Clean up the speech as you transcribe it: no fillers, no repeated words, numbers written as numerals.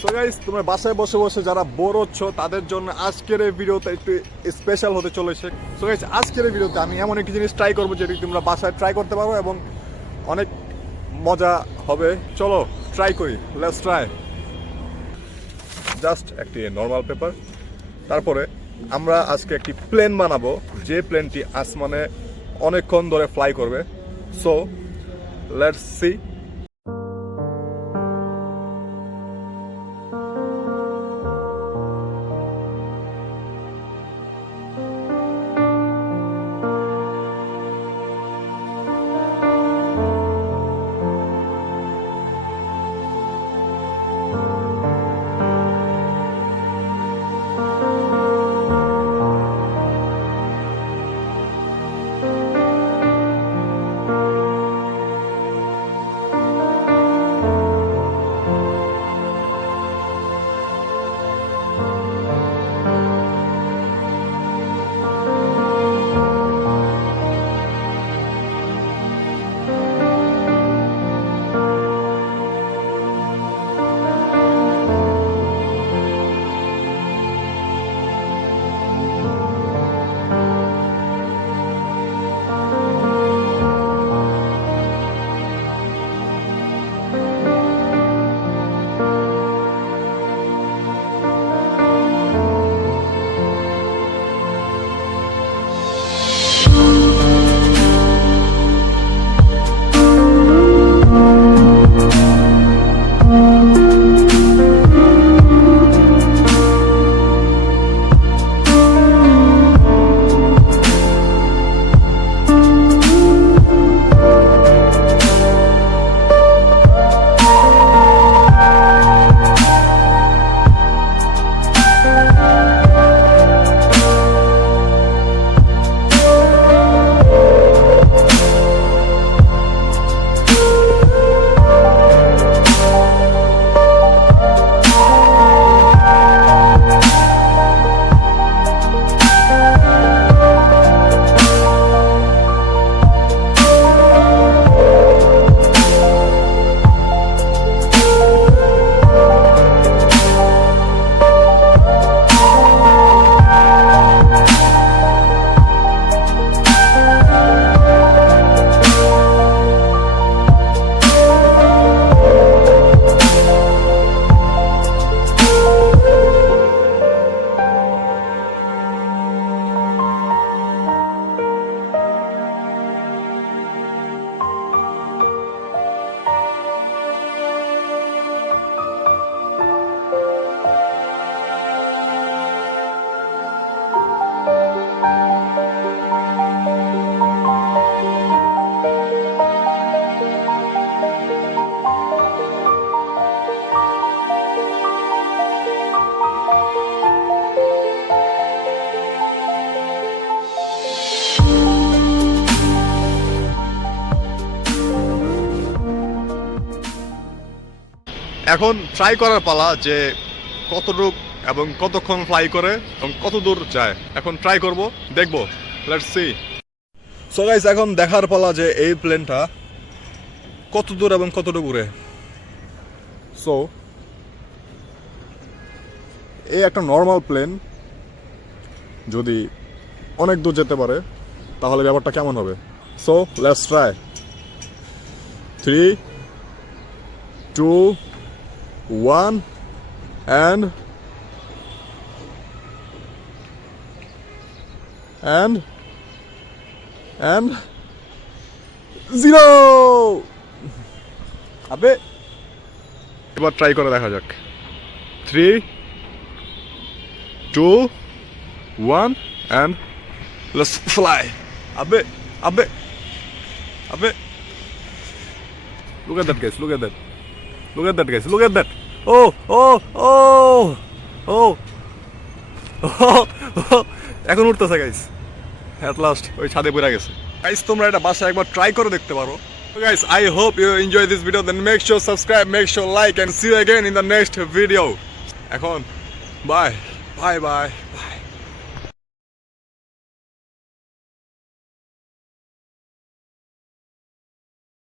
So guys, তোমরা বাসায় বসে বসে যারা বোর হচ্ছ তাদের জন্য আজকের এই ভিডিওটা একটু স্পেশাল হতে চলেছে। সো গাইস, আজকের এই ভিডিওতে আমি এমন একটি জিনিস ট্রাই করবো যেটি তোমরা বাসায় ট্রাই করতে পারো এবং অনেক মজা হবে। চলো ট্রাই করি, লেটস ট্রাই। জাস্ট একটি নর্মাল পেপার, তারপরে আমরা আজকে একটি প্লেন বানাবো যে প্লেনটি আসমানে অনেকক্ষণ ধরে ফ্লাই করবে। So let's see. এখন ট্রাই করার পালা যে কতটুক এবং কতক্ষণ ফ্লাই করে এবং কত দূর যায়। এখন ট্রাই করব, দেখবো, লেটস সি। সো গাইস, এখন দেখার পালা যে এই প্লেনটা কত দূর এবং কতটুকু উড়ে। সো এই একটা নর্মাল প্লেন যদি অনেক দূর যেতে পারে তাহলে ব্যাপারটা কেমন হবে। So let's try. 3, 2, 1 and 0। আবে এবার ট্রাই করে দেখা যাক। 3, 2, 1 and let's fly. আবে আবে আবে look at that guys, look at that. Look at that guys, look at that. Oh, oh, oh, oh, oh, oh. এখন উঠতেছে গাইস, at last ওই ছাদে পড়ে গেছে। গাইস, তোমরা এটা বাসায় একবার ট্রাই করে দেখতে পারো। So guys, I hope you enjoy this video. Then make sure subscribe, make sure like, and see you again in the next video. এখন bye, bye, bye.